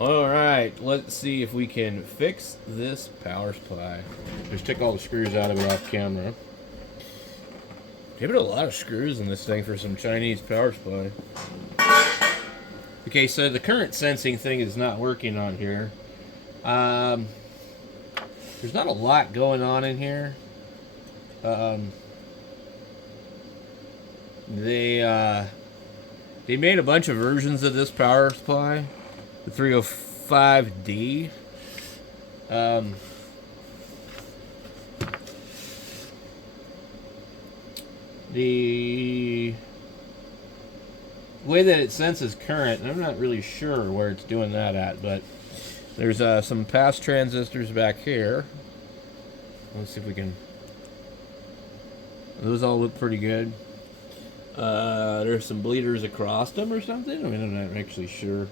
Alright, let's see if we can fix this power supply. Just took all the screws out of it off camera. Give it a lot of screws in this thing for some Chinese power supply. Okay, so the current sensing thing is not working on here. There's not a lot going on in here. They made a bunch of versions of this power supply. The 305D. The way that it senses current, I'm not really sure where it's doing that at, but there's some pass transistors back here. Let's see if we can... Those all look pretty good. There's some bleeders across them or something. I mean, I'm not actually sure.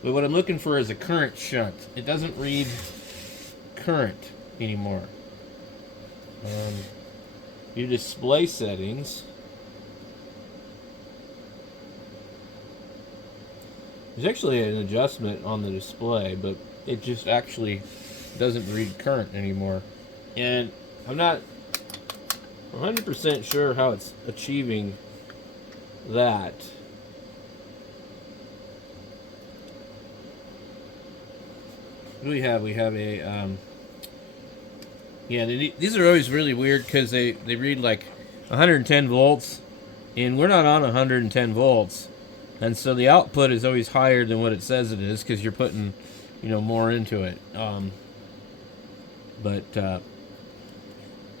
But what I'm looking for is a current shunt. It doesn't read current anymore. Your display settings. There's actually an adjustment on the display, but it just actually doesn't read current anymore. And I'm not 100% sure how it's achieving that. What do we have? We have a, yeah, these are always really weird because they read like 110 volts, and we're not on 110 volts. And so the output is always higher than what it says it is because you're putting, more into it. But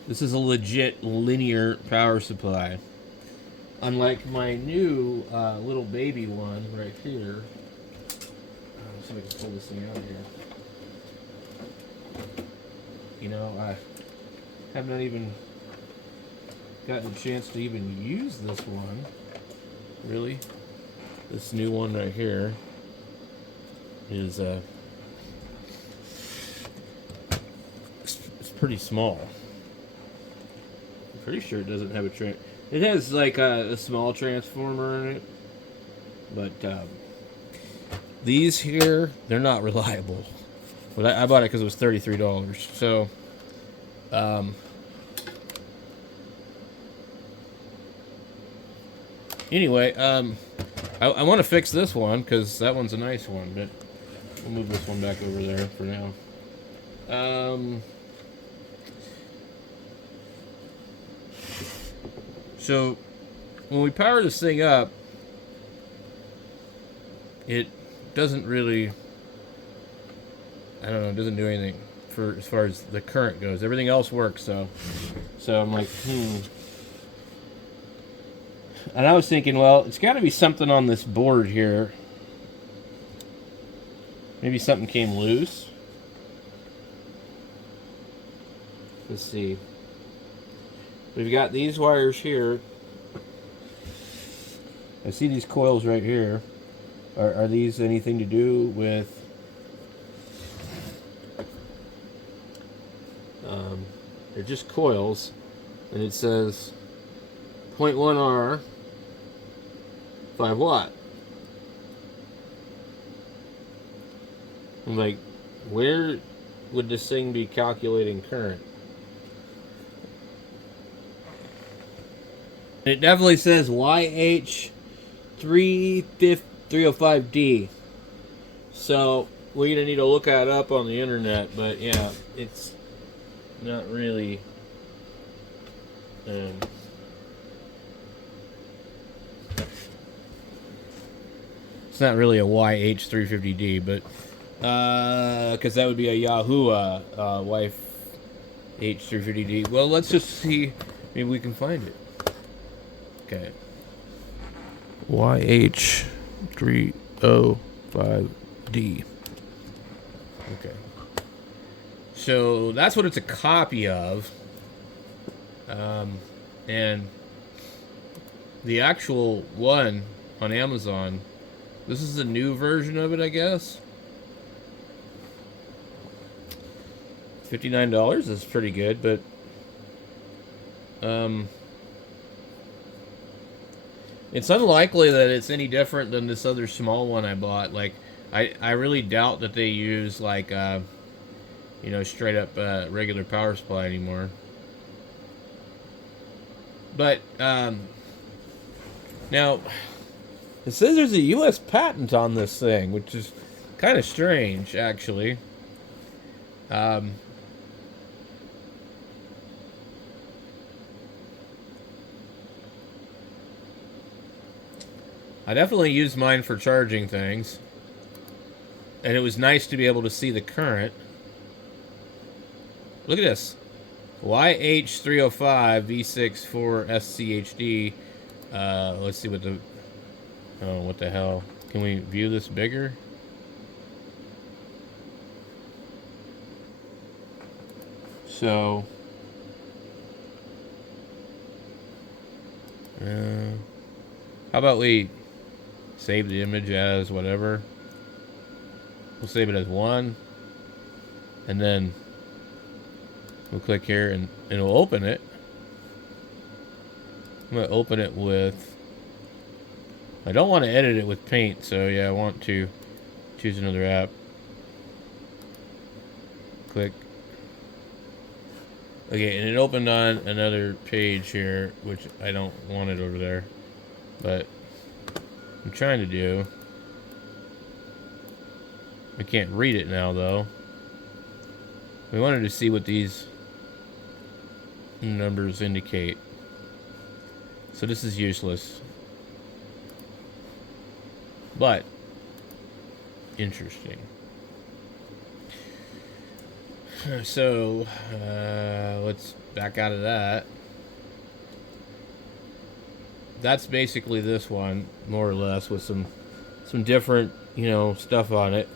this is a legit linear power supply. Unlike my new little baby one right here. Let's see if I can pull this thing out of here. I have not even gotten a chance to even use this one. Really? This new one right here is it's pretty small. I'm pretty sure it doesn't have a it has like a small transformer in it, but these here, they're not reliable. But I bought it because it was $33. So anyway, I want to fix this one because that one's a nice one, but we'll move this one back over there for now. So when we power this thing up, it doesn't really, I don't know, it doesn't do anything for as far as the current goes. Everything else works, so I'm like, And I was thinking, well, it's got to be something on this board here. Maybe something came loose. Let's see. We've got these wires here. I see these coils right here. Are these anything to do with... they're just coils. And it says 0.1 R, 5 watt. I'm like, where would this thing be calculating current? It definitely says YH305D. So we're gonna need to look that up on the internet, but yeah, it's not really it's not really a YH350D, but because that would be a yihua YH350D. Well, let's just see, maybe we can find it. Okay. YH305D. Okay. So that's what it's a copy of. And the actual one on Amazon, this is the new version of it, I guess. $59 is pretty good, but it's unlikely that it's any different than this other small one I bought. Like, I really doubt that they use like you know, straight up regular power supply anymore. But now it says there's a U.S. patent on this thing, which is kind of strange, actually. Um, I definitely use mine for charging things, and it was nice to be able to see the current. Look at this. YH305 V6 4 SCHD. Let's see what the... Oh, what the hell. Can we view this bigger? So... how about we save the image as whatever? We'll save it as 1. And then we'll click here and we'll open it. I'm going to open it with... I don't want to edit it with Paint, so yeah, I want to choose another app. Click. Okay, and it opened on another page here, which I don't want it over there. But I'm trying to do... I can't read it now, though. We wanted to see what these numbers indicate. So this is useless. But interesting. So let's back out of that. That's basically this one, more or less, with some different, you know, stuff on it.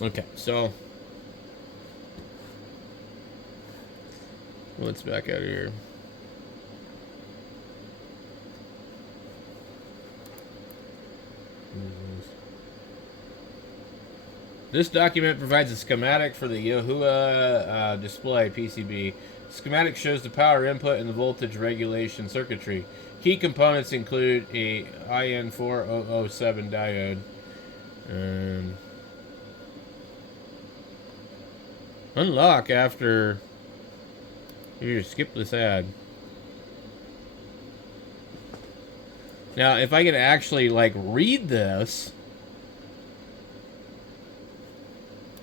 Okay, so let's back out of here. This document provides a schematic for the yihua display PCB. The schematic shows the power input and the voltage regulation circuitry. Key components include a IN4007 diode. Unlock after... Here, skip this ad. Now, if I can actually, like, read this...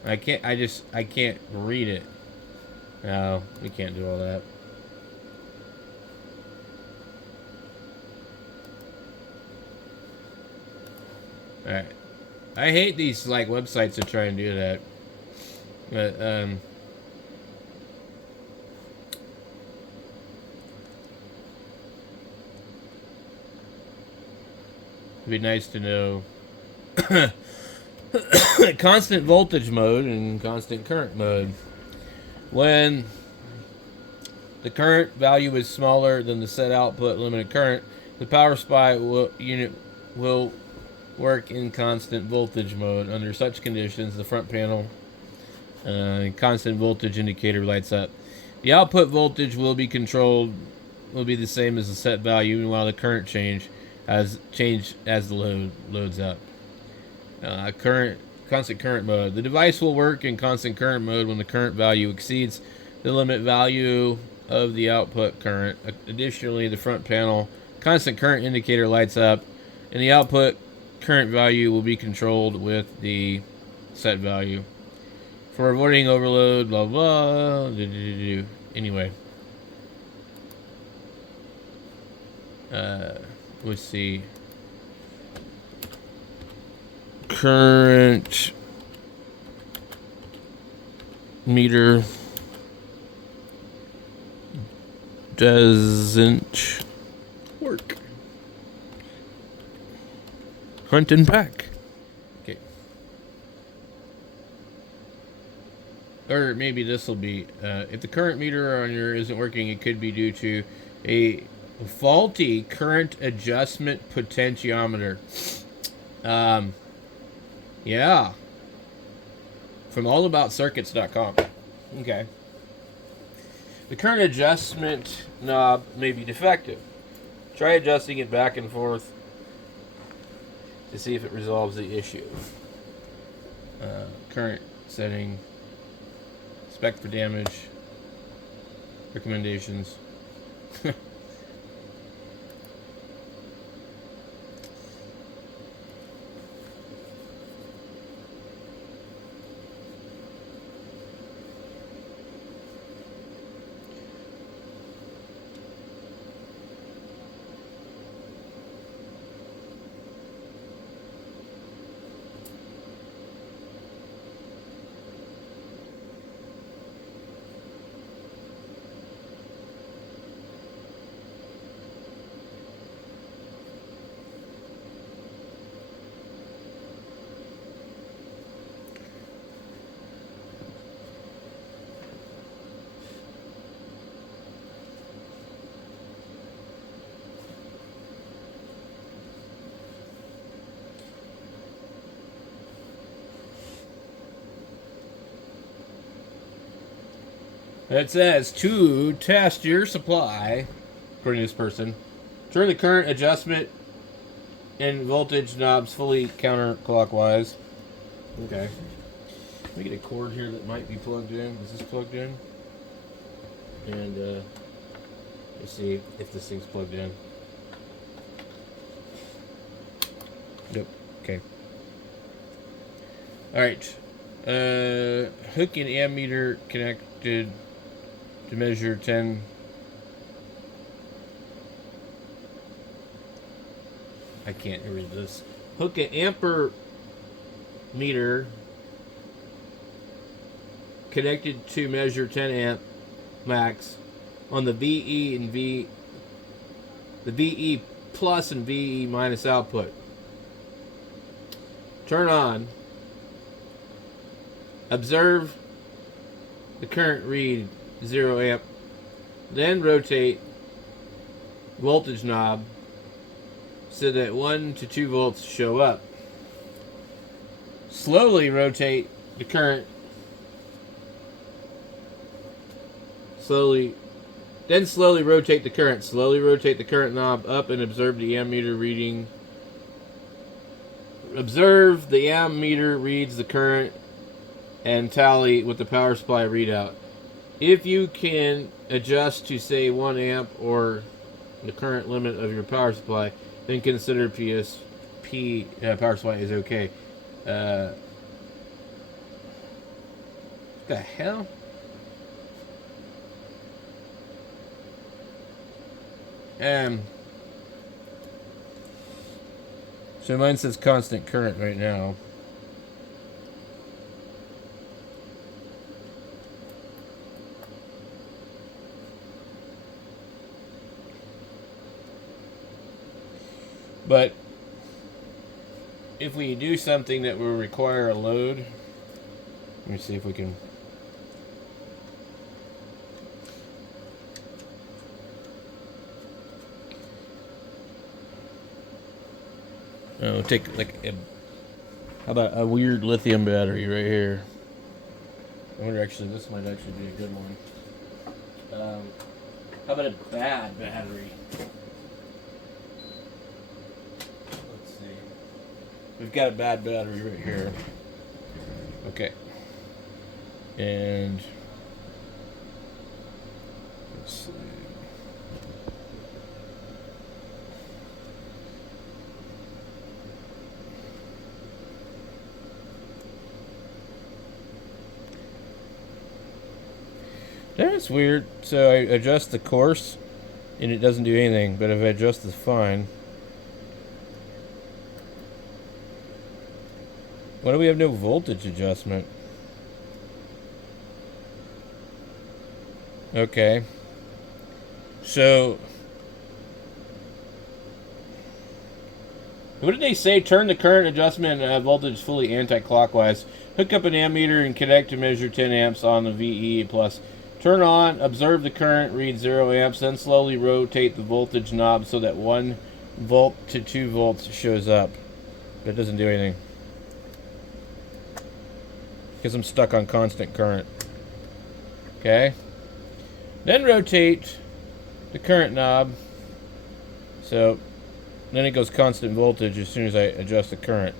I can't read it. No, we can't do all that. Alright. I hate these, like, websites that try and do that. But, it'd be nice to know constant voltage mode and constant current mode. When the current value is smaller than the set output limited current, the power supply unit will work in constant voltage mode. Under such conditions, the front panel constant voltage indicator lights up. The output voltage will be the same as the set value, while the current change as the load loads up. Constant current mode. The device will work in constant current mode when the current value exceeds the limit value of the output current. Additionally, the front panel constant current indicator lights up, and the output current value will be controlled with the set value. For avoiding overload, blah blah. Anyway, let's see. Current meter doesn't work. Hunt and pack. Okay. Or maybe this will be, if the current meter on your isn't working, it could be due to a faulty current adjustment potentiometer. Yeah. From allaboutcircuits.com. Okay. The current adjustment knob may be defective. Try adjusting it back and forth to see if it resolves the issue. Current setting, spec for damage, recommendations. It says to test your supply, according to this person, turn the current adjustment and voltage knobs fully counterclockwise. Okay. Let me get a cord here that might be plugged in. Is this plugged in? And let's see if this thing's plugged in. Yep. Okay. All right. Hook and ammeter connected to measure 10. I can't read this. Hook an ampere meter connected to measure 10 amp max on the VE and the VE plus and VE minus output. Turn on. Observe the current read 0 amp. Then rotate voltage knob so that 1 to 2 volts show up. Slowly rotate the current. Slowly rotate the current. Slowly rotate the current knob up and observe the ammeter reading. Observe the ammeter reads the current and tally with the power supply readout. If you can adjust to say 1 amp or the current limit of your power supply, then consider PSP power supply is okay. What the hell? So mine says constant current right now. But if we do something that will require a load, let me see if we can. Oh, take like how about a weird lithium battery right here? I wonder, actually, this might actually be a good one. How about a bad battery? Let's see. We've got a bad battery right here. Okay. And let's see. That's weird. So I adjust the course and it doesn't do anything, but if I adjust the fine. Why do we have no voltage adjustment? Okay. So what did they say? Turn the current adjustment voltage fully anti-clockwise. Hook up an ammeter and connect to measure 10 amps on the VE plus. Turn on, observe the current, read 0 amps, then slowly rotate the voltage knob so that 1 volt to 2 volts shows up. But it doesn't do anything. Because I'm stuck on constant current. Okay? Then rotate the current knob. So then it goes constant voltage as soon as I adjust the current.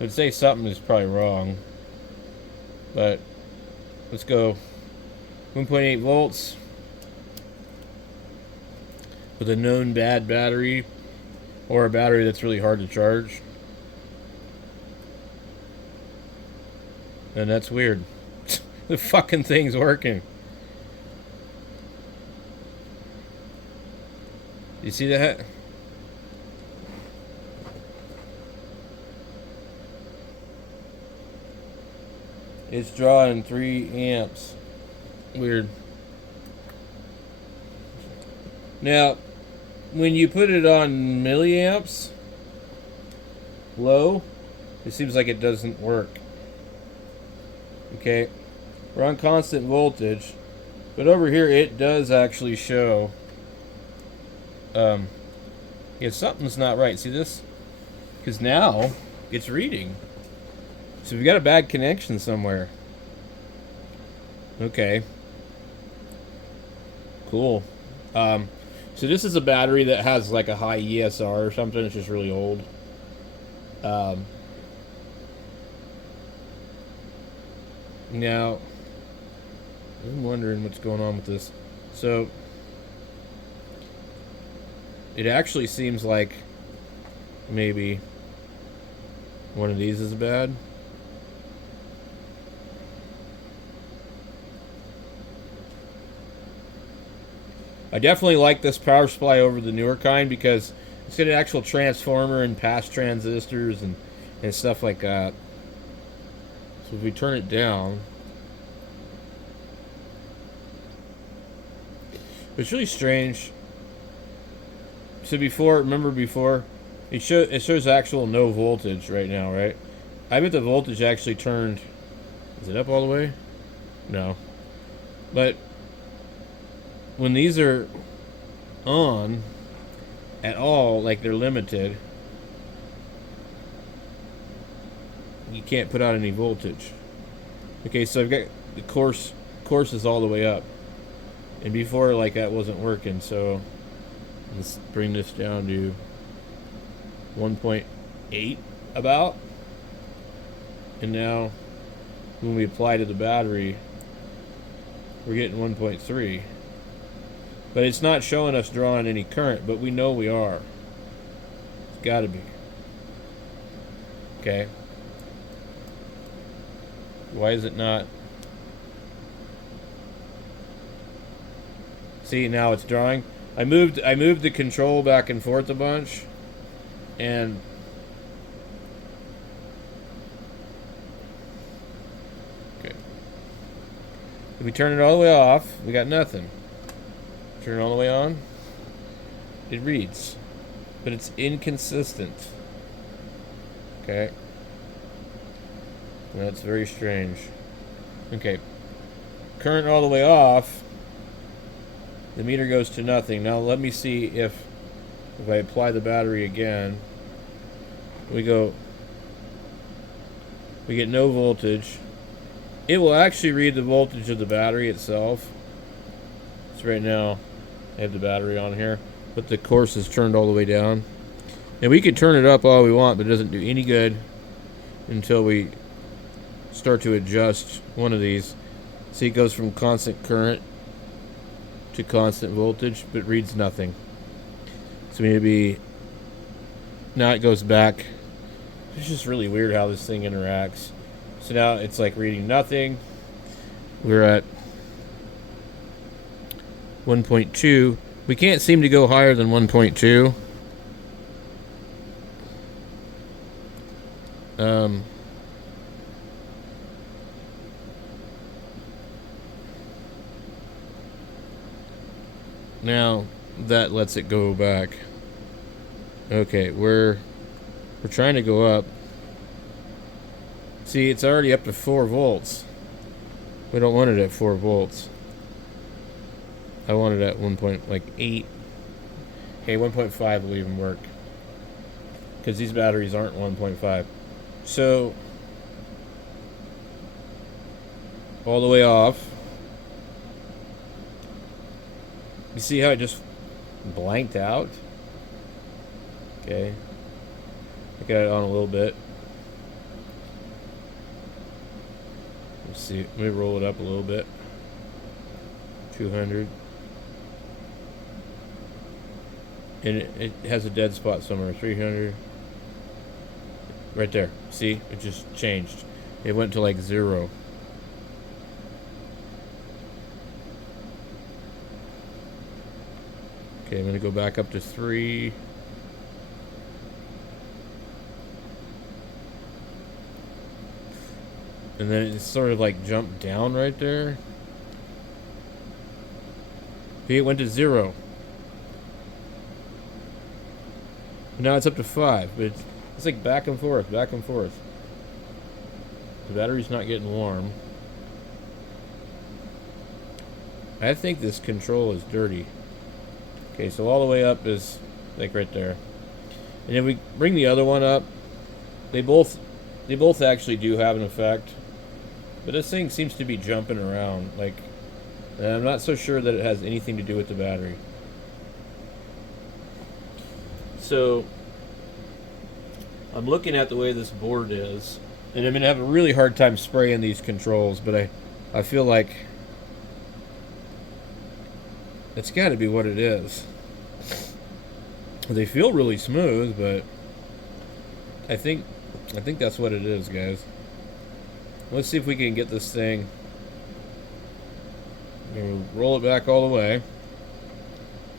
I'd say something is probably wrong, but let's go 1.8 volts with a known bad battery or a battery that's really hard to charge. And that's weird. The fucking thing's working. You see that? It's drawing 3 amps. Weird. Now, when you put it on milliamps, low, it seems like it doesn't work. Okay, we're on constant voltage, but over here it does actually show. Yeah, something's not right. See this? Because now it's reading. So we got a bad connection somewhere. Okay. Cool. So this is a battery that has like a high ESR or something. It's just really old. Now, I'm wondering what's going on with this. So, it actually seems like maybe one of these is bad. I definitely like this power supply over the newer kind because it's got an actual transformer and pass transistors and stuff like that. So if we turn it down, it's really strange. So before, remember before, it shows actual no voltage right now, right? I bet the voltage actually turned. Is it up all the way? No. But when these are on at all, like they're limited, you can't put out any voltage. Okay, so I've got the course is all the way up, and before, like, that wasn't working. So let's bring this down to 1.8 about, and now when we apply to the battery, we're getting 1.3. But it's not showing us drawing any current, but we know we are. It's got to be. Okay. Why is it not? See, now it's drawing. I moved the control back and forth a bunch, and okay. If we turn it all the way off, we got nothing. Turn it all the way on, it reads, but it's inconsistent. Okay, that's very strange. Okay, current all the way off, the meter goes to nothing. Now let me see if I apply the battery again, we get no voltage. It will actually read the voltage of the battery itself. So right now I have the battery on here, but the course is turned all the way down. And we can turn it up all we want, but it doesn't do any good until we start to adjust one of these. See, it goes from constant current to constant voltage, but reads nothing. So maybe now it goes back. It's just really weird how this thing interacts. So now it's like reading nothing. We're at 1.2. We can't seem to go higher than 1.2. Now that lets it go back. Okay, we're trying to go up. See, it's already up to 4 volts. We don't want it at 4 volts. I want it at 1.8. Okay, 1.5 will even work, because these batteries aren't 1.5. So all the way off, You see how it just blanked out? Okay. I got it on a little bit. Let's see. Let me roll it up a little bit. 200. And it has a dead spot somewhere. 300. Right there. See? It just changed. It went to like 0. Okay, I'm going to go back up to 3. And then it sort of like jumped down right there. See, it went to 0. Now it's up to 5, but it's like back and forth, back and forth. The battery's not getting warm. I think this control is dirty. Okay, so all the way up is like right there. And if we bring the other one up, they both actually do have an effect. But this thing seems to be jumping around. Like, and I'm not so sure that it has anything to do with the battery. So I'm looking at the way this board is, and I'm gonna have a really hard time spraying these controls, but I feel like it's got to be what it is. They feel really smooth, but I think that's what it is, guys. Let's see if we can get this thing. We'll roll it back all the way.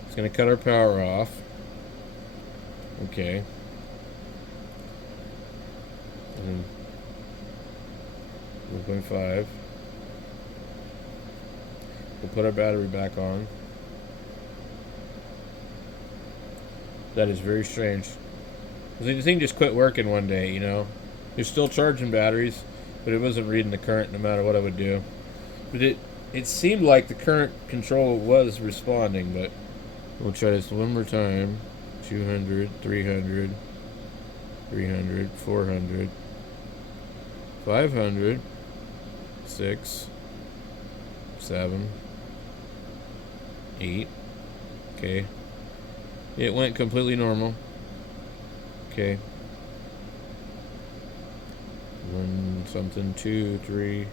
It's gonna cut our power off. Okay. And 1.5. We'll put our battery back on. That is very strange. The thing just quit working one day, you know. You're still charging batteries, but it wasn't reading the current no matter what I would do. But it seemed like the current control was responding, but we'll try this one more time. 200, 300, 300, 400, 500, 6, 7, 8. Okay. It went completely normal. Okay. 1 something, 2, 3.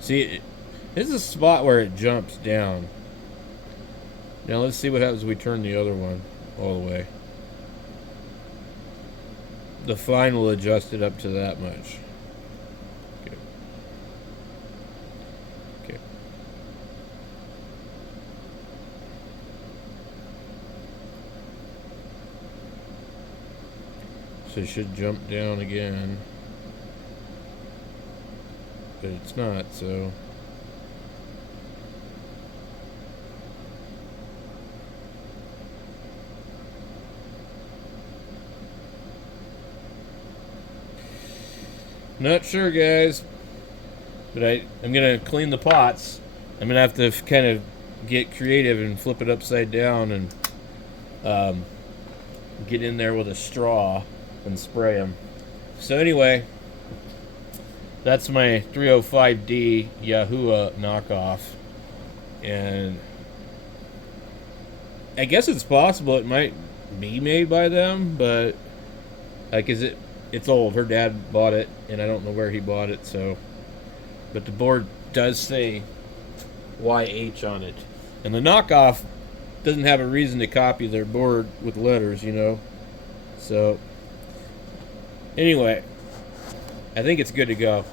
See, this is a spot where it jumps down. Now let's see what happens if we turn the other one all the way. The fine will adjust it up to that much. Okay. Okay. So it should jump down again. But it's not, so... Not sure, guys, but I'm gonna clean the pots. I'm gonna have to kind of get creative and flip it upside down and get in there with a straw and spray them. So anyway, that's my 305D Yihua knockoff, and I guess it's possible it might be made by them, but like, it's old. Her dad bought it, and I don't know where he bought it, so... But the board does say YH on it. And the knockoff doesn't have a reason to copy their board with letters, you know? So, anyway, I think it's good to go.